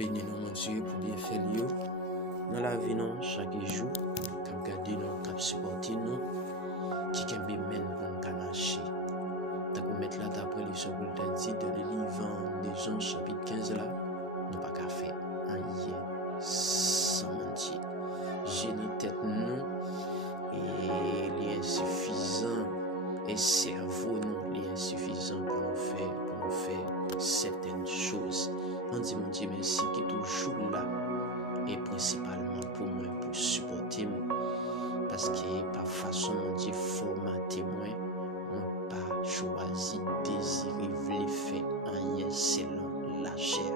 béni nous, mon Dieu, pour bien faire lieu. Dans la vie, non, chaque jour, comme garder nous, comme supporter nous, qui can be men pour nous marcher. Tant qu'on met là, d'après les choses que tu dit, dans le livre des Jean, chapitre 15, là, nous pas qu'à faire un hier sans mentir. J'ai dans tête nous, et il est insuffisant, et cerveau nous, il est insuffisant pour nous faire certaines choses. On dit, mon Dieu, merci qui est toujours là, et principalement pour moi, pour supporter moi, parce que par façon, mon Dieu, formater moi, on pas choisi, désirer, vouloir faire rien selon la chair.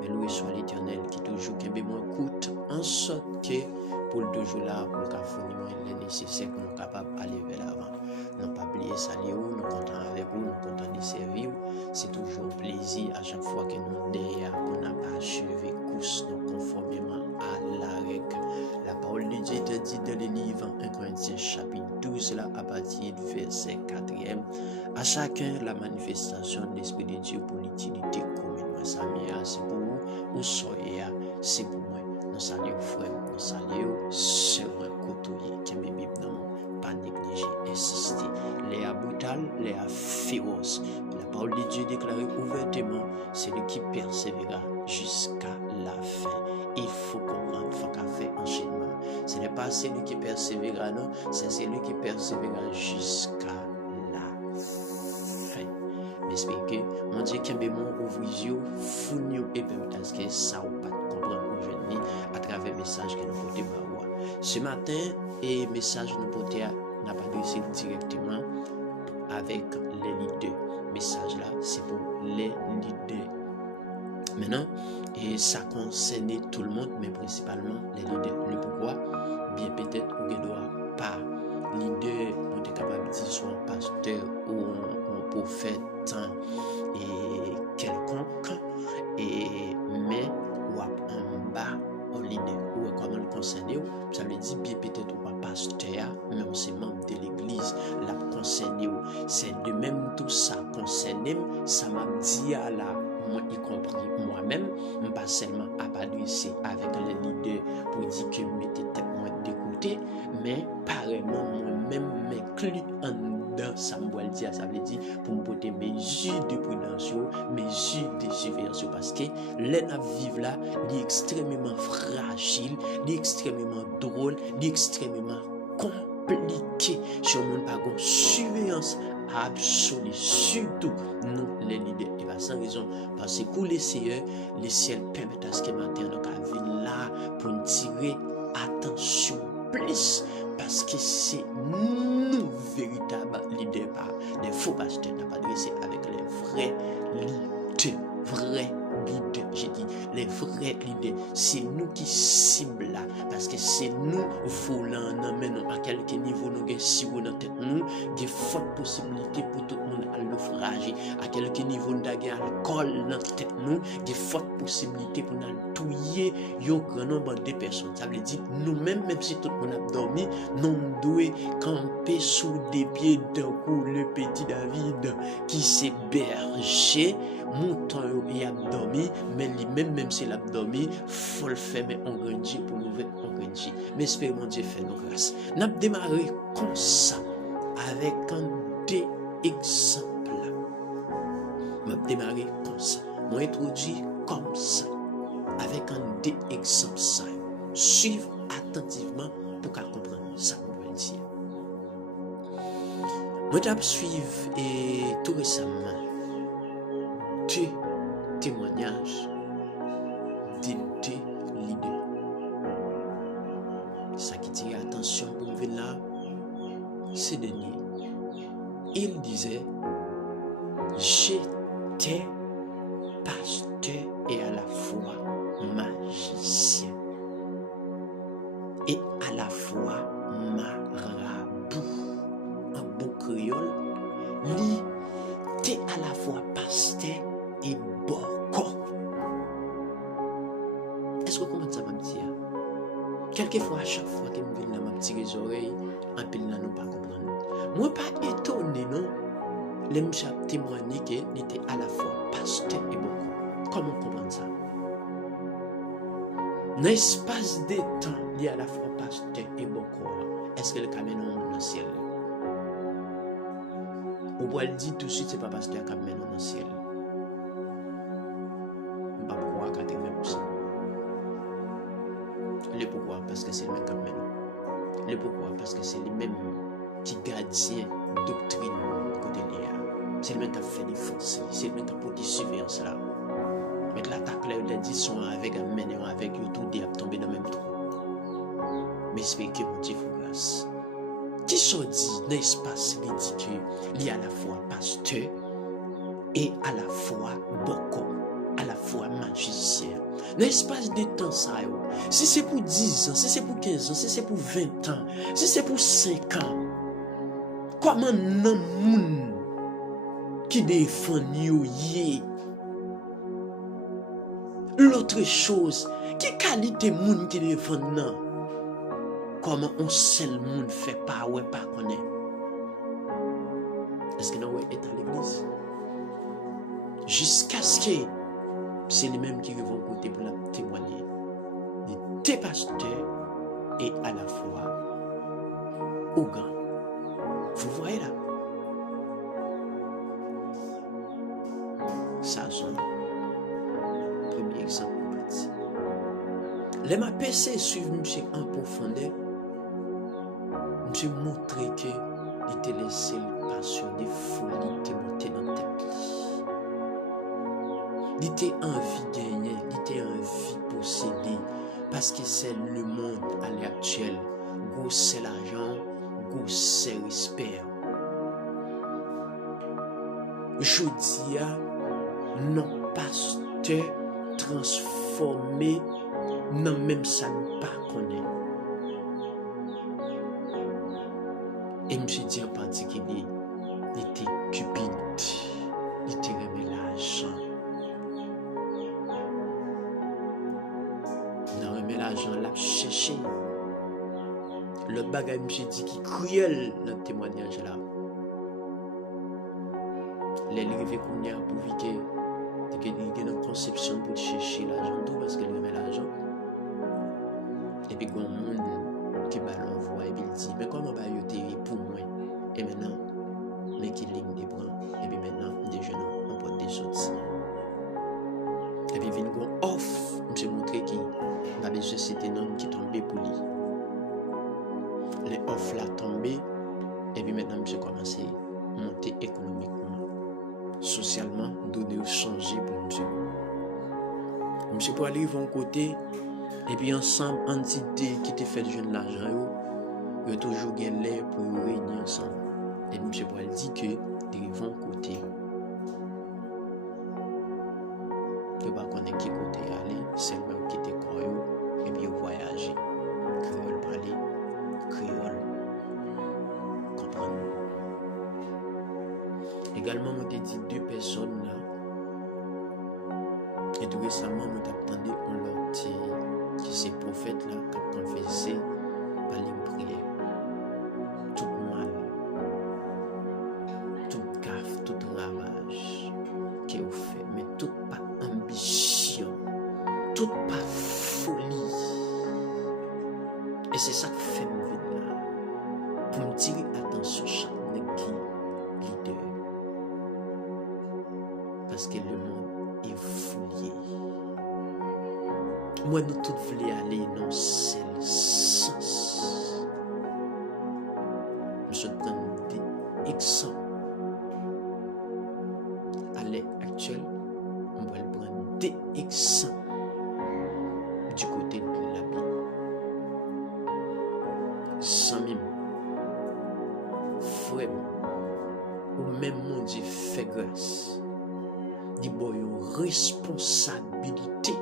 Mais loué soit l'Éternel qui toujours qu'aime moi coûte en sorte que pour le toujours là, pour le cafouiller, il est nécessaire que nous sommes capables d'aller vers l'avant. Nous pas oublier saluer nous contents avec vous, nous contents de servir. C'est toujours un plaisir à chaque fois que nous derrière, on n'a pas achevé course nous conformément à la règle. La parole de Dieu te dit dans le livre 1 Corinthiens chapitre 12 là, à partir du verset 4e, à chacun la manifestation de l'Esprit de Dieu pour l'utilité commune. Moi, ça c'est pour vous, ou soyez, c'est pour moi. Nous saluons frère, nous saluons sœur, côtoyer, qui me bib non, pas négliger, insister. Les brutal, les féroces. La parole de Dieu déclarée ouvertement, c'est lui qui persévérera jusqu'à la fin. Il faut comprendre, il faut qu'à faire enchaînement. Ce n'est pas celui qui persévérera, non, c'est celui qui persévérera jusqu'à la fin. J'espère que mon Dieu qui aime mon ouvrir fournir et permettre que ça ou pas comprendre aujourd'hui à travers le message que nous portons par moi. Ce matin, et message nous portons n'a pas adressé directement avec les leaders. Message là, c'est pour les leaders. Maintenant, et ça concerne tout le monde, mais principalement les leaders. Le pourquoi? Bien peut-être ou ne doit pas leader pour être capable de dire soit un pasteur ou un prophète et quelconque, et mais ou en bas au leader ou comment le concerner, ça veut dire bien peut-être ou pas pasteur, mais on c'est membre de l'église, la concerner. C'est de même tout ça concerné, ça m'a dit à la moi y compris moi-même, pas seulement à adresser avec les leaders pour dire que mettez tête moi de côté, mais pareillement moi-même m'inclus en dedans, ça me dire, ça veut dire pour me porter mesures de prudence, mesures de surveillance, parce que les vivre là, est extrêmement fragile, est extrêmement drôle, est extrêmement compliqué. Sur mon pas de surveillance absolue, surtout nous les leaders. Et pas sans raison, parce que pour les seigneurs, le ciel permet à ce que matin nous venir là pour nous tirer attention plus, parce que c'est nous véritables leaders, pas des faux pasteurs, n'a pas adressé avec les vrais leaders, vrais leaders, j'ai dit les vrais leaders, c'est nous qui ciblons là, parce que c'est nous voulons nous à quelque niveau nous avons si dans tête nous, des fortes possibilités pour tout le monde à naufrager, à quelque niveau nous avons alcool dans tête nous, des fortes possibilités pour nous tuer un grand nombre de personnes. Ça veut dire nous-mêmes, même si tout le monde a dormi, nous devons camper sous des pieds d'un coup le petit David qui s'est berger, mouton et a dormi, mais lui-même, même s'il a dormi, faut le faire, mais on grandit pour nous on grandit. Mais espérons mon Dieu fait nos grâces. Nous avons démarré comme ça, avec un des exemples. Nous avons démarré comme ça. Nous introduit comme ça, avec un des exemples. Suivre attentivement pour qu'on comprenne ça. Moi, je suivre et tout récemment deux témoignages de deux leaders. Ça qui tire attention pour venir là, c'est dernier. Il disait, j'étais pasteur et à la fois magicien et à la fois marabout. En bon créole, lui était à la fois pasteur et boko. Est-ce que vous comprenez ça, ma petite? Quelquefois, à chaque fois que je viens dans ma petite oreille, un peu là, nous pas comprendre. Moi, pas étonné, non? Les gens témoigné qu'il était à la fois pasteur et boko. Comment comprendre ça? Dans l'espace de temps, il y a à la fois pasteur et boko. Est-ce que le camion dans le ciel? Ou pour le dire tout de suite, c'est pas pasteur qui mène dans le ciel. Je ne sais pas pourquoi 80%. Le pourquoi? Parce que c'est le même qui mène. Le pourquoi? Parce que c'est les mêmes qui gardient doctrine côté lié. C'est le même qui a fait des forces. C'est le même qui a porté surveillance là. Mais là, ta claire, il a dit sont avec un meneur avec eux, tout dit à tomber dans le même trou. Mais j'espère que mon Dieu vous grâce. Qui sont dit dans l'espace ridicule, il y a à la fois pasteur et à la fois boko, à la fois magicien. Dans l'espace de temps, ça, si c'est pour 10 ans, si c'est pour 15 ans, si c'est pour 20 ans, si c'est pour 5 ans, comment nan moun qui défend yo yé? L'autre chose, qui qualité moun qui défend nan? Comment on seul moun fait pas ouais pas connaît? Est-ce que nous est à l'église? Jusqu'à ce que c'est les mêmes qui vont côté pour la témoigner. Des pasteurs et à la fois au gars. Vous voyez là? Ça c'est un premier exemple. Les ma PC suivent monsieur en profondeur. Monsieur montré que il était laissé passionné folie était monté dans la tête. Il était envie de gagner, il était envie de posséder. Parce que c'est le monde à l'heure actuelle. Gros c'est l'argent, gros c'est respect. Je dis à non pasteur transformé non même ça ne pas connaît. Et je me suis dit en particulier, il était cupide, il était remis l'argent. Non, remis l'argent, l'a cherché. Le bagage, je me suis dit, qui cruel dans le témoignage là. Les livres qu'on y a pour vivre, il y a une conception pour chercher l'argent, tout parce qu'il remet l'argent. Et puis, il y a un monde qui va l'envoyer et puis il dit, mais comment va y pour moi? Et maintenant, mais qui ligne des bras. Et puis maintenant, des jeunes, on peut des sorties. Et puis, il y a un off. Je me suis montré qu'il y a des sociétés qui tombent pour lui. Les offres là tombé. Et puis maintenant, je suis commencé à monter économiquement. Socialement, donner ou changer pour monsieur. Monsieur pour aller de côté. Et puis ensemble, entité qui te fait de l'argent, il y a toujours l'air pour réunir ensemble. Et M. Boal dit que ils vont côté. Il ne va pas connaître qui côté aller, c'est le même qui était croyant, et puis voyager. Créole parler, créole comprendre. Également, on t'a dit 2 personnes là. Et tout récemment, on t'attendait on leur dit qui ces prophètes là qui ont confessé par les prières. Tout mal, tout gaffe, tout ravage qui est fait, mais tout pas ambition, tout pas folie. Et c'est ça qui fait me venir là. Pour me tirer attention chaque qui leader. Parce que le monde est fouillé. Moi, nous tous voulons aller dans le seul sens. Je prends des exemples. À l'heure actuelle, on va prendre des exemples du côté de la Bible. Sans même, frère, ou même mon Dieu fait grâce. Il y a une responsabilité.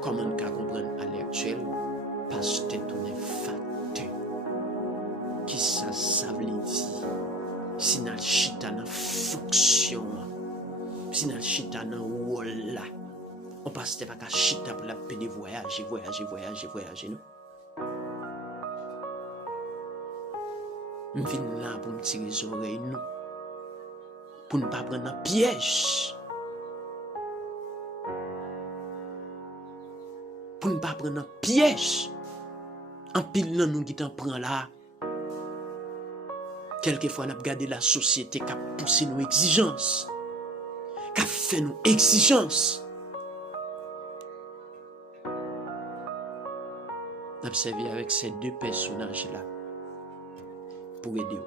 Comment on peut comprendre à l'heure actuelle, parce que tout est facteur. Qui ça veut dire? Si nous chita dans fonction, si nous chita dans rôle là, on passe pas qu'à chita pour la peine de voyager, non? Je viens là pour me tirer les oreilles, non? Pour ne pas prendre un piège. prendre un piège. En pile nan nous qui t'en prend là. Quelquefois, on a regardé la société qui a poussé nos exigences, qui a fait nos exigences. On a servi avec ces deux personnages-là pour aider.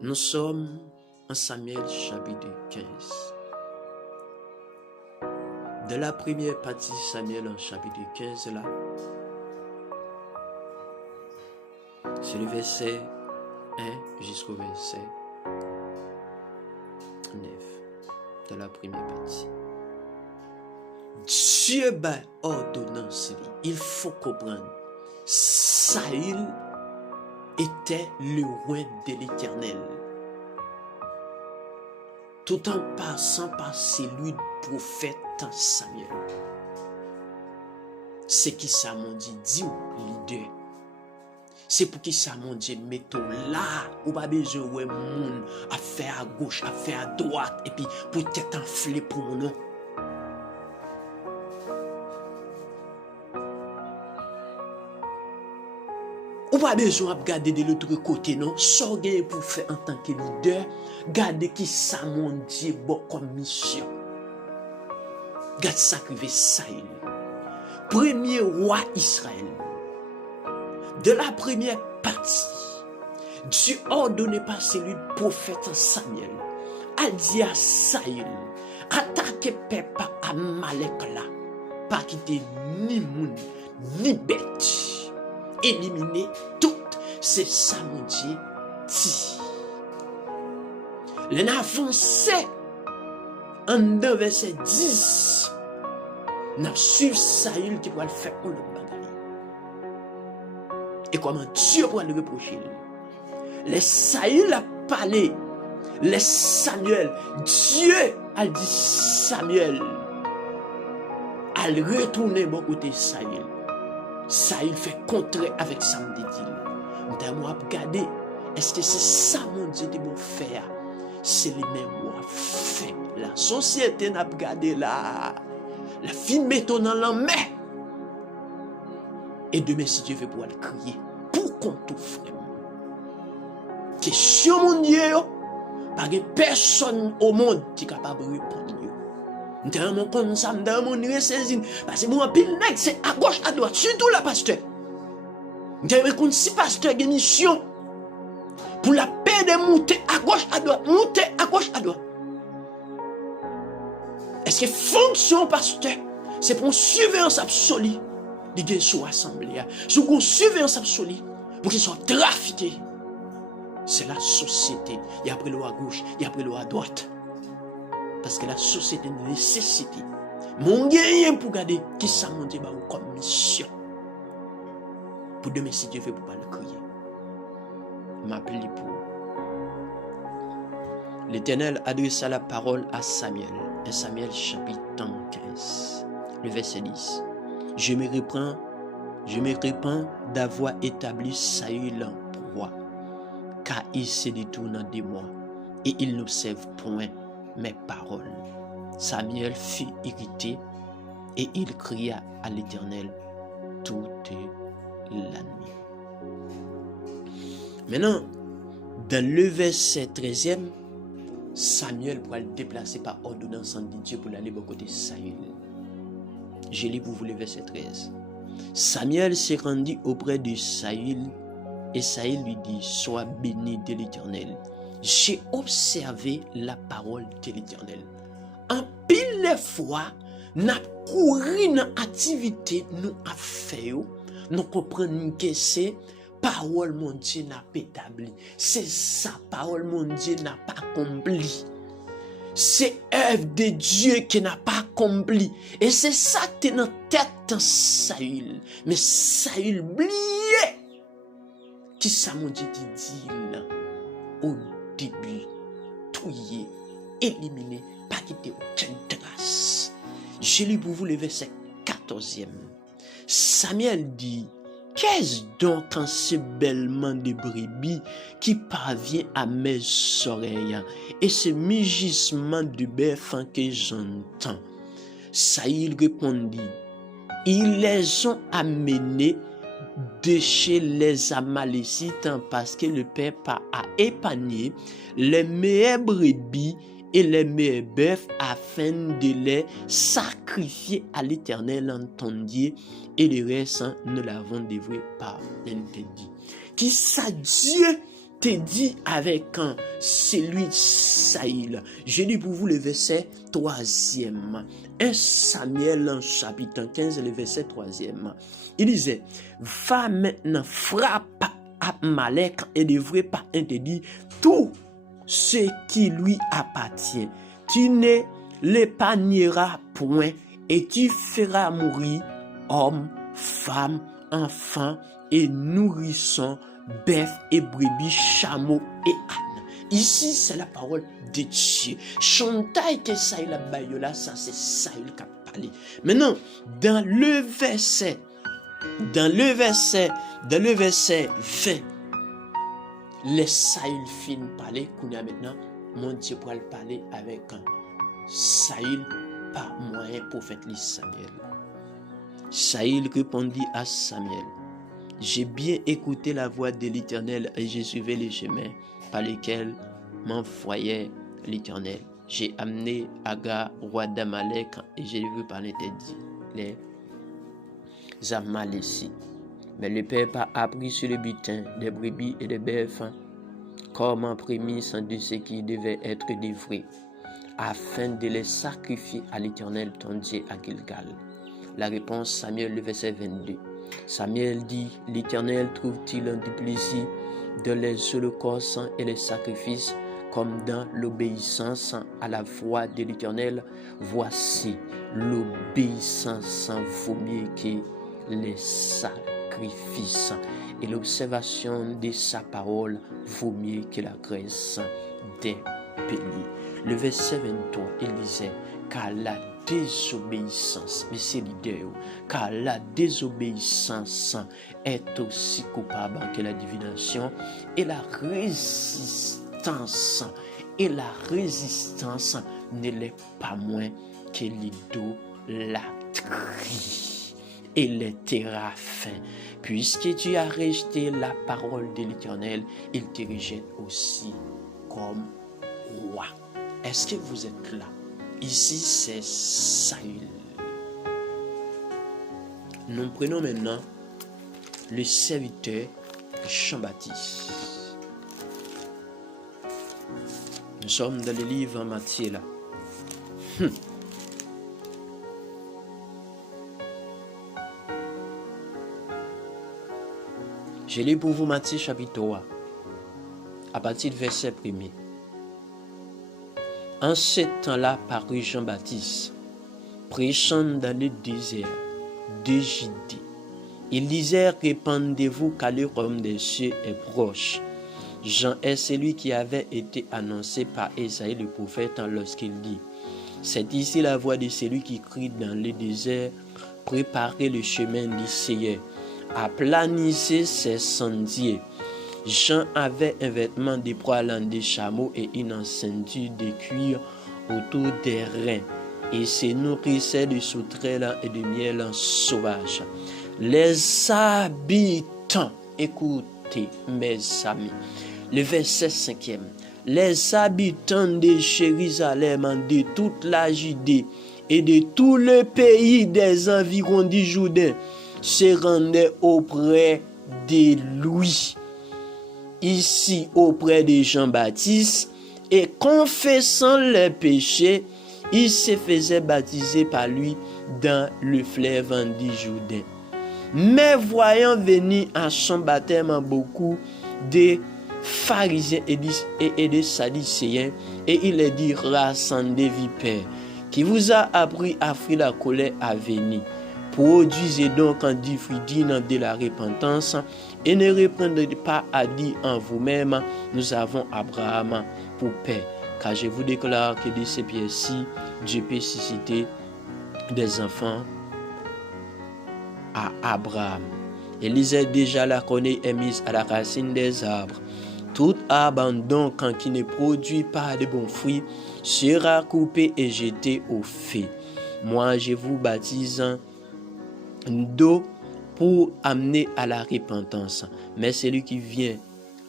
Nous sommes en Samuel chapitre 15. De la première partie Samuel en chapitre 15 là, c'est le verset 1 jusqu'au verset 9 de la première partie. Dieu bat ordonnance. Il faut comprendre. Saül était le roi de l'Éternel. Tout en passant par celui du prophète Samuel. C'est qui ça mon dit leader. C'est pour qui ça mon Dieu mettons là ou pas besoin ouais moun à faire à gauche, à faire à droite et puis pour t'être enflé pour nous. Ou pas besoin de garder de l'autre côté non, sans gain pour faire en tant que leader, garder qui ça mon Dieu bon comme mission. Garde ça qui veut Saül. Premier roi Israël. De la première partie, Dieu ordonné par celui du prophète Samuel, a dit à Saül, attaquez peuple Amalek là, pas quitter ni moun, ni bête, éliminer toutes ces samedies dit. Les avancé en 2 verset 10, n'a suivi Saül qui va le faire pour le bagaille. Et comment Dieu va le reprocher. Les Saül a parlé, les Samuel, Dieu a dit Samuel, à retourner bon côté Saül. Saül fait contrer avec ça me dit. Nous avons regardé, est-ce que c'est ça mon Dieu de mon faire? C'est les mêmes mots fait. La société n'a pas regardé là. La fille mettons dans la main. Et demain, si Dieu veut pouvoir le crier, pour qu'on tout frère. Question mon Dieu, pas de personne au monde qui est capable de répondre. Nous avons comme ça, nous avons saisi. Parce que moi, pile nègre, c'est à gauche, à droite, surtout la pasteur. Nous avons comme si pasteur a une mission pour la paix de monter à gauche, à droite, monter à gauche, à droite. Est-ce que fonction pasteur, c'est pour une surveillance absolue? Les gens sont assemblés, sous une surveillance absolue, pour qu'ils soient trafiqués. C'est la société. Il y a pris l'eau à gauche, il y a pris l'eau à droite. Parce que la société nécessite. Mon gain pour garder qui ça mon Dieu comme mission. Pour demain, si Dieu veut pour pas le crier. M'appelle pour. L'Éternel adressa la parole à Samuel. Et Samuel chapitre 15, le verset 10. Je me répands d'avoir établi Saül en roi, car il se détourne de moi, et il n'observe point mes paroles. Samuel fut irrité, et il cria à l'Éternel toute la nuit. Maintenant, dans le verset 13e, Samuel pourra le déplacer par ordonnance de Dieu pour aller au côté de Saül. Je lis pour vous le verset 13. Samuel s'est rendu auprès de Saül et Saül lui dit, sois béni de l'Éternel. J'ai observé la parole de l'Éternel. En pile de fois, nous couru dans l'activité nous a fait, nous comprenons que c'est parole mon Dieu n'a pas établi. C'est ça, parole mon Dieu n'a pas accompli. C'est œuvre de Dieu qui n'a pas accompli. Et c'est ça qui est dans la tête de Saül. Mais Saül oublié. Qui ça mon Dieu dit là? Au début, touillé, éliminé, pas quitter aucune trace. Je lis pour vous le verset 14e. Samuel dit, qu'est-ce donc en ce bêlement de brebis qui parvient à mes oreilles et ce mugissement de bœuf que j'entends? Saül répondit, ils les ont amenés de chez les Amalécites parce que le Père a épargné les meilleures brebis et les meilleurs bœufs afin de les sacrifier à l'Éternel en ton Dieu, et le reste nous l'avons dévoué par l'interdit. Qui ça Dieu te dit avec celui de Saïl? Je lis pour vous le verset 3e. 1 Samuel chapitre 15, le verset 3e. Il disait, va maintenant, frappe Amalek et devrait pas interdire tout ce qui lui appartient. Tu ne l'épargneras point et tu feras mourir hommes, femmes, enfants et nourrissons, bœufs et brebis, chameaux et ânes. Ici, c'est la parole de Dieu. Chantaille que Saïl a bayola, ça c'est Saïl qui a parlé. Maintenant, dans le verset 20, les Saïl finissent parler, qu'on a maintenant, mon Dieu pour parler avec Saïl par moyen prophète Samuel. Saïl répondit à Samuel, j'ai bien écouté la voix de l'Éternel et j'ai suivi les chemins par lesquels m'envoyait l'Éternel. J'ai amené Agar, roi d'Amalek, et j'ai vu par l'interdit les Amalécites. Mais le peuple a pris sur le butin des brebis et des bœufs comme en prémisse de ce qui devait être livré, afin de les sacrifier à l'Éternel ton Dieu à Gilgal. La réponse, Samuel, le verset 22. Samuel dit, l'Éternel trouve-t-il un déplaisir dans les holocaustes et les sacrifices comme dans l'obéissance à la voix de l'Éternel? Voici, l'obéissance vaut mieux que les sacrifices et l'observation de sa parole vaut mieux que la graisse des béliers. Le verset 23, il disait, car la désobéissance, mais c'est l'idée, car la désobéissance est aussi coupable que la divination et la résistance ne l'est pas moins que l'idolâtrie et les téraphins. Puisque tu as rejeté la parole de l'Éternel, il te rejette aussi comme roi. Est-ce que vous êtes là? Ici, c'est Saül. Nous prenons maintenant le serviteur Jean-Baptiste. Nous sommes dans le livre Matthieu là. Je lis pour vous Matthieu chapitre 3, à partir du verset 1er. En ce temps-là parut Jean-Baptiste, prêchant dans le désert de Judée. Il disait, répandez-vous car le royaume des cieux est proche. Jean est celui qui avait été annoncé par Ésaïe le prophète lorsqu'il dit, c'est ici la voix de celui qui crie dans le désert, préparez le chemin du Seigneur, aplanissez ses sentiers. Jean avait un vêtement de poil de chameau et une ceinture de cuir autour des reins et se nourrissait de sauterelles et de miel sauvage. Les habitants, écoutez mes amis, le verset 5e, les habitants de Jérusalem, de toute la Judée et de tout le pays des environs du Jourdain se rendaient auprès de lui. Ici auprès de Jean-Baptiste, et confessant leurs péchés, il se faisait baptiser par lui dans le fleuve du Jourdain. Mais voyant venir à son baptême beaucoup de pharisiens et de sadducéens, et il les dit, race des vipères, qui vous a appris à fuir la colère à venir. Produisez donc du fruit digne de la repentance et ne reprenez pas à dire en vous-même, nous avons Abraham pour père. Car je vous déclare que de ces pierres-ci, Dieu peut susciter des enfants à Abraham. Élisée déjà la connaît est mise à la racine des arbres. Tout arbre donc qui ne produit pas de bons fruits sera coupé et jeté au feu. Moi je vous baptise d'eau pour amener à la repentance. Mais celui qui vient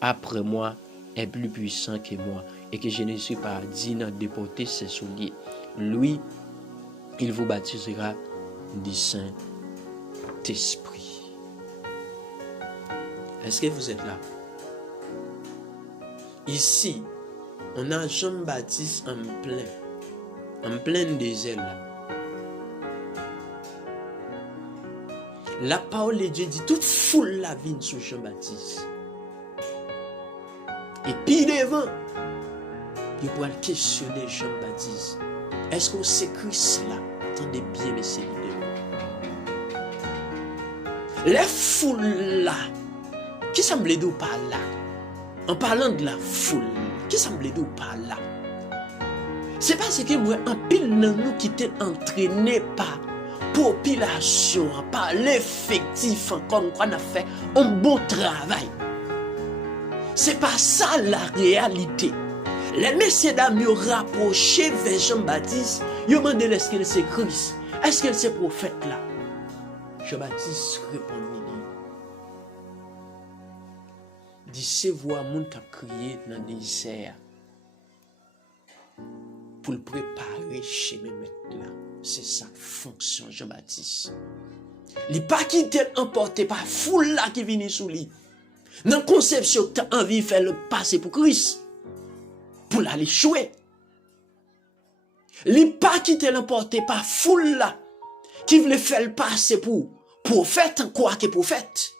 après moi est plus puissant que moi et que je ne suis pas digne de porter ses souliers. Lui, il vous baptisera du Saint-Esprit. Est-ce que vous êtes là? Ici, on a Jean-Baptiste en plein désert là. La parole de Dieu dit, toute foule la vigne sur Jean-Baptiste. Et puis devant, il pourra questionner Jean-Baptiste. Est-ce qu'on sait Christ là? Attendez bien, messieurs les deux. Les foules là, qui semblait d'où par là? En parlant de la foule, qui semblait d'où par là? C'est parce que moi, en pile dans nous qui t'es entraîné par population, par l'effectif, comme quoi on a fait un bon travail. C'est pas ça la réalité. Les messieurs dames ont rapproché vers Jean-Baptiste, ils ont demandé est-ce qu'elle c'est Christ, est-ce qu'elle c'est prophète là? Jean-Baptiste répondit, dit c'est voir moun qui a crié dans le désert pour le préparer chez mes maîtres là. C'est ça fonction Jean-Baptiste. Il n'est pas quitté emporté par foule là qui vient sous lui. Dans la conception, tu as envie de faire le passer pour Christ. Pour l'aller jouer. Il n'est pas quitté emporté par foule là qui voulait faire le passer pour prophète, quoi que prophète.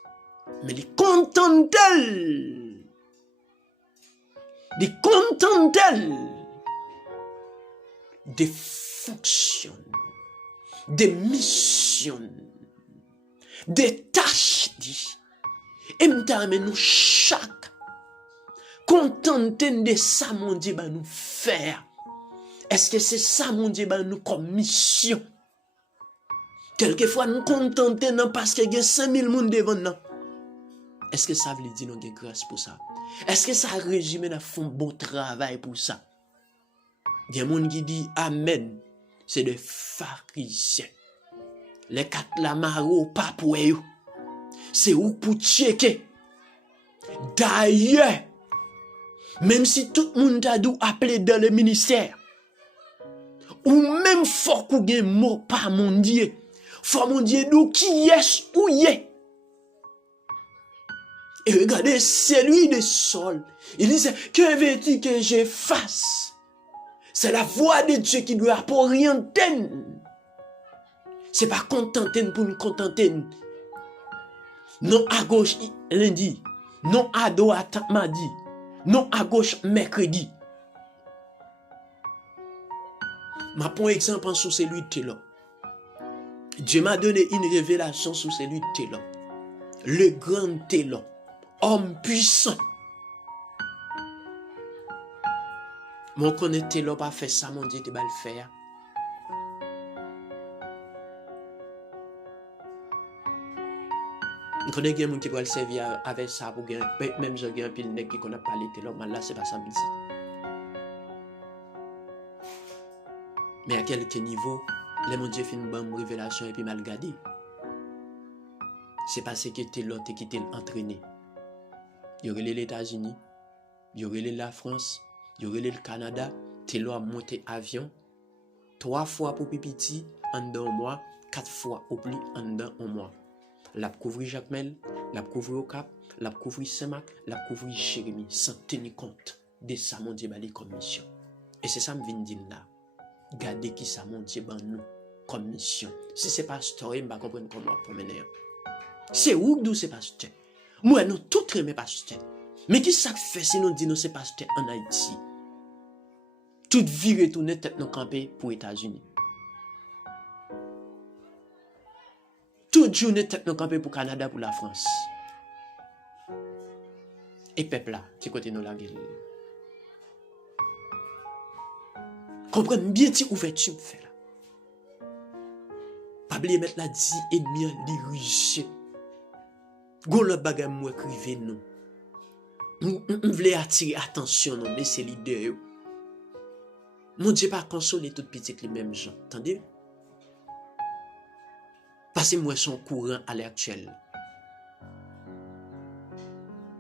Mais il est content d'elle. Il est content d'elle. Des fonctions, des missions, des tâches, dit. Et nous chaque contenter de ça, mon Dieu, nous faire. Est-ce que c'est ça, mon Dieu, nous comme mission? Quelquefois, nous contenter non parce qu'il y a 5000 personnes devant nous. Est-ce que ça veut dire nous avons grâce pour ça? Est-ce que ça résume nous font bon travail pour ça? Il y a des gens qui disent Amen. C'est des pharisiens. Les quatre lamaro pas pour eux. C'est où pour checker. D'ailleurs, même si tout le monde a dû appeler dans le ministère, ou même fort qu'on ait mot par mon Dieu, faut mon Dieu nous qui est ou y est. Et regardez, c'est lui de sol. Il dit, que veux-tu que je fasse? C'est la voix de Dieu qui doit orienter. C'est pas contenter pour nous contenter. Non à gauche lundi, non à droite mardi, non à gauche mercredi. Ma pour exemple sur celui de Télon. Dieu m'a donné une révélation sur celui de Télon. Le grand Télon, homme puissant. Mon connaît Télon pas fait ça, mon Dieu, tu vas le faire. Je connais des gens qui peuvent servir avec ça pour gagner. Même si j'ai un pile nègre qui connaît pas les Télon, mais là, c'est pas ça, me dit. Mais à quel niveau, les mon Dieu fait une bonne révélation et puis mal gardé. C'est parce que Télon t'es quitté l'entraîner. Il y aurait les États-Unis, il y aurait la France, il y aurait le Canada. Télon a monté avion 3 fois pour Pipiti en dedans un mois, 4 fois au plus en dedans un mois. L'a couvrir Jacmel, l'a couvrir au Cap, l'a couvrir Saint-Marc, l'a couvrir Jérémie, sans tenir compte de ça, mon Dieu, comme mission. Et c'est ça que je viens de dire là. Gardez qui ça, mon Dieu, nous, comme mission. Si c'est pasteur, je ne comprends pas comment on peut mener. C'est où d'où c'est pasteur? Moi, nous, tout aimons pasteur. Mais qui ça fait si nous disons c'est pasteur en Haïti? Toute vie retourner tête nous camper pour les États-Unis. Toute journée tête nous camper pour le Canada, pour la France. Et peuple là, c'est côté nous la gueule. Comprenez bien si ouverture me fait là. Pas oublier mettre la 10 et demi en dirigé. Go le bagage moi écrivez nous. On voulait attirer attention non mais c'est l'idée. Mon Dieu pas consoler toute petite les mêmes gens. Attendez. Parce que moi, son courant à l'heure actuelle.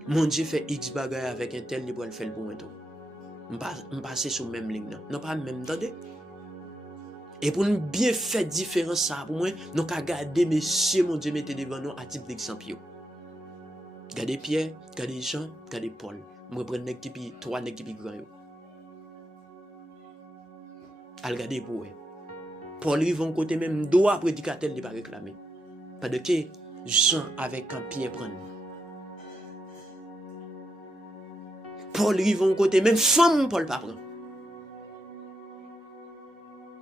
Mon Dieu fait X bagaille avec un tel, il va le faire pour moi tout. Je passe sur la même ligne. Non, pas même, attendez. Et pour nous bien faire différence ça pour moi, nous avons gardé messieurs, mon Dieu, mettez devant nous à titre d'exemple. Gardez Pierre, gardez Jean, gardez Paul. Je prends trois équipes grands. Al garder pour eux. Paul ils vont côté même droit prédicateur il pas réclamer. Pas de que Jean avec un Pierre prendre. Paul ils vont côté même femme Paul pas prendre.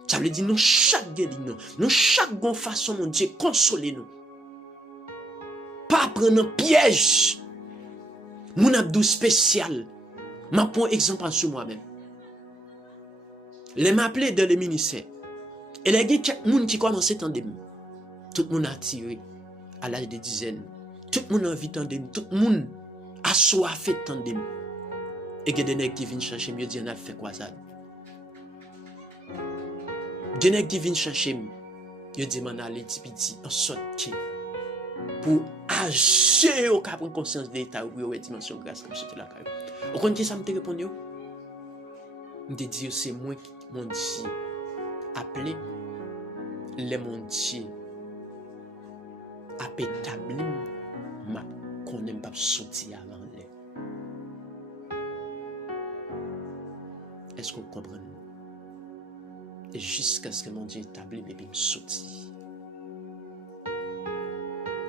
Ça veut dire nous chaque guéri nous chaque bonne façon mon Dieu consoler nous. Pas prendre un piège. Mon abdou spécial. M'a prend exemple sur moi-même. Les m'appelé dans le ministère. Et les gens qui commencent à tendre. Tout le monde a tiré à l'âge de dizaines. Tout le monde a envie de tendre. Tout le monde a soif de tendre. Et il y a des gens qui viennent chercher mieux dire on a fait quoi ça. Il y a des gens qui viennent chercher mieux. Ils disent on a les petits en sorte que pour agir au cas de conscience de l'État ou de dimension grâce comme c'était la caille. Vous connaissez ça me répondu? Je te dis c'est moi qui mon Dieu appelé les mon Dieu a établi ma qu'on n'aime pas sortir avant les. Est-ce que vous comprenez? Et jusqu'à ce que mon Dieu établit mais puis me sortir.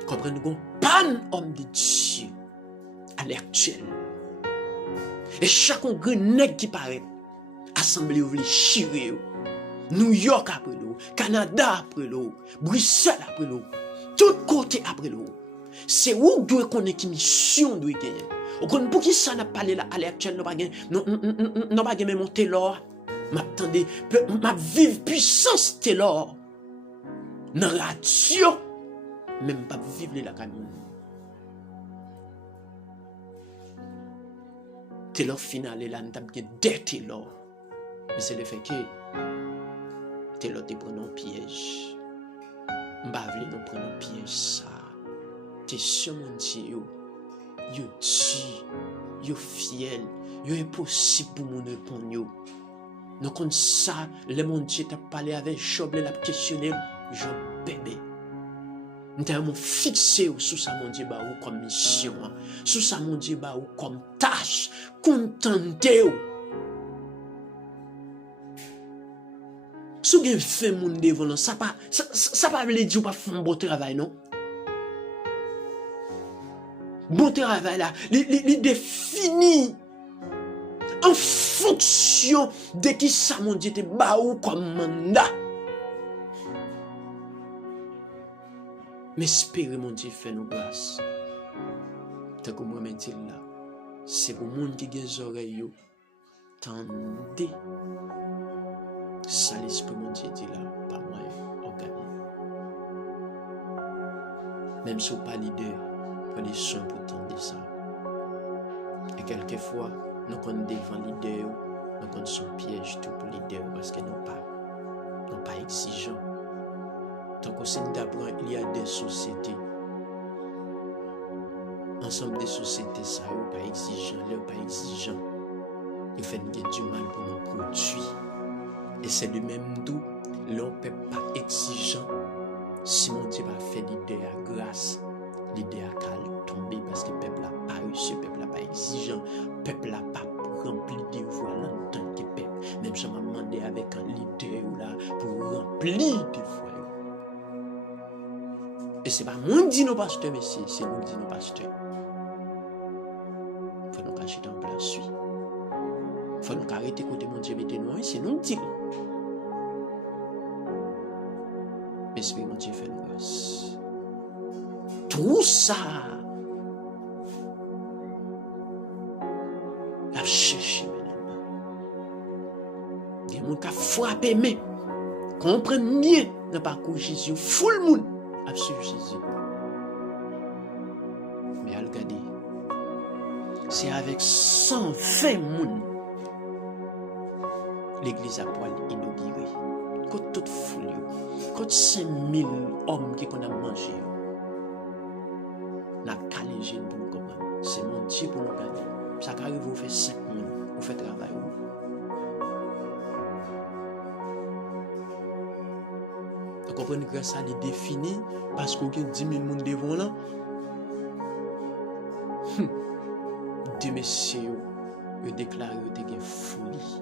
Comprenez-vous? Pas un homme de Dieu à l'heure actuelle. Et chaque grenade qui paraît, assemblée ouvre les chirés, New York après l'eau, Canada après l'eau, Bruxelles après l'eau, tout côté après l'eau. C'est où doit connaître qui mission doit gagner. Ou qu'on pour qui ça n'a pas là à l'heure actuelle, non pas gagner mon Taylor, m'attendez, ma vive puissance Taylor, dans la radio. Même pas vivre la caméra. Taylor final et là nous avons des Taylor. Mais c'est le fait que Taylor te prend un piège. M'bavle nous prend un piège ça. T'es sur mon Dieu. Yo dit, yo fiel, yo impossible pour mon répondre yo. Nous comme ça, le mon Dieu t'a parlé avec Job, l'a questionné, Job bébé. Nous avons fixé sous ça, mon Dieu, ou comme mission, sous ça, mon Dieu, ou comme tâche, contentez-vous. Si vous avez fait mon devant, ça pas veut dire pas faire un bon travail, non? Bon travail là, il définit en fonction de qui ça, mon Dieu, te ou comme mandat. Mais espérez mon Dieu fait nos grâces. Tant que moi me dis là, c'est pour le monde qui a des oreilles, tendez. Ça l'esprit mon Dieu dit là, pas moi, organise. Même si vous pas leader, prenez soin pour tendre ça. Et quelquefois, nous connaissons devant leader, nous connaissons piège tout pour leader parce que nous pas exigeants. Tant qu'au sein d'apprendre, il y a des sociétés. Ensemble des sociétés, ça n'est pas exigeant. Ils font du mal pour nos produits. Et c'est le même tout, l'on ne peut pas exigeant. Si mon Dieu va faire l'idée à grâce, l'idée à calme tomber parce que le peuple n'a pas reçu, le peuple n'a pas exigeant, le peuple n'a pas rempli de voix en tant que peuple. Même je m'a demandé avec un leader là pour remplir de voix. Et ce n'est pas moi qui dis nos pasteurs, mais c'est nous qui dis nos pasteurs. Il faut nous cacher dans la suite. Il faut nous arrêter côté mon Dieu, mettez-nous, c'est nous qui disons. Esprit mon Dieu fait nous grâce. Tout ça, la chercher maintenant. Il y a des gens qui frappent, mais comprennent bien dans le parcours Jésus. Full monde a suivi Jésus. Mais à regarder, c'est avec 120 monde l'église a poil inaugurée. contre toute foule, contre 5000 hommes qui qu'on a mangé. N'a calé jeune pour nous comprendre. C'est mon Dieu pour nous garder. Ça arrive, vous faites 5 000, vous faites travail. Vous comprenez que ça est défini parce qu'il y a 10 000 personnes devant là. Deux messieurs, ils déclarent que c'est une folie.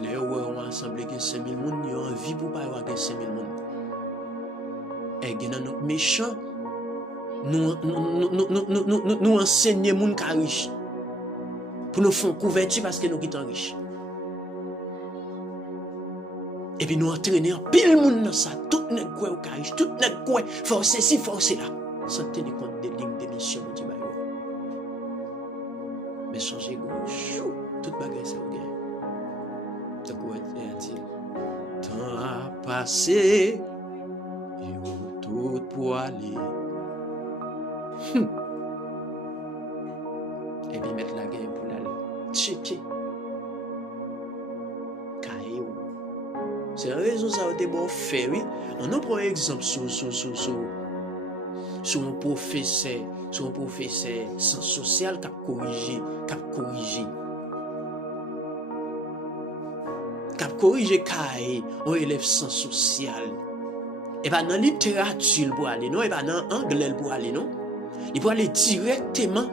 Les gens ont assemblé 5 000 personnes, ils ont envie pour ne pas avoir 5 000 personnes. Et il y a nos méchants, nous enseignons les gens qui sont riches. Pour nous faire couverture parce que nous sommes riches. Et puis nous entraînons pile monde dans ça. Tout n'est quoi au riche, tout n'est quoi forcé ci, forcé là. Sans tenir compte des lignes d'émission, mon Dieu. Mais changer gauche, toute bagarre c'est au gain. Donc, on va dire, temps a passé, et tout pour aller. Et puis mettre la guerre pour la checker. Caillou. C'est la raison ça a été bon fait, oui. On a pris un exemple sur un professeur sans social qui a corrigé cahier un élève sans social. Et pas dans la littérature pour aller, non, et pas dans l'anglais pour aller, non. Il peut aller directement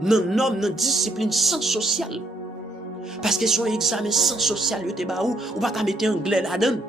dans norme, dans discipline sans social. Parce que son examen sans social, il était ou pas qu'à mettre anglais là-dedans.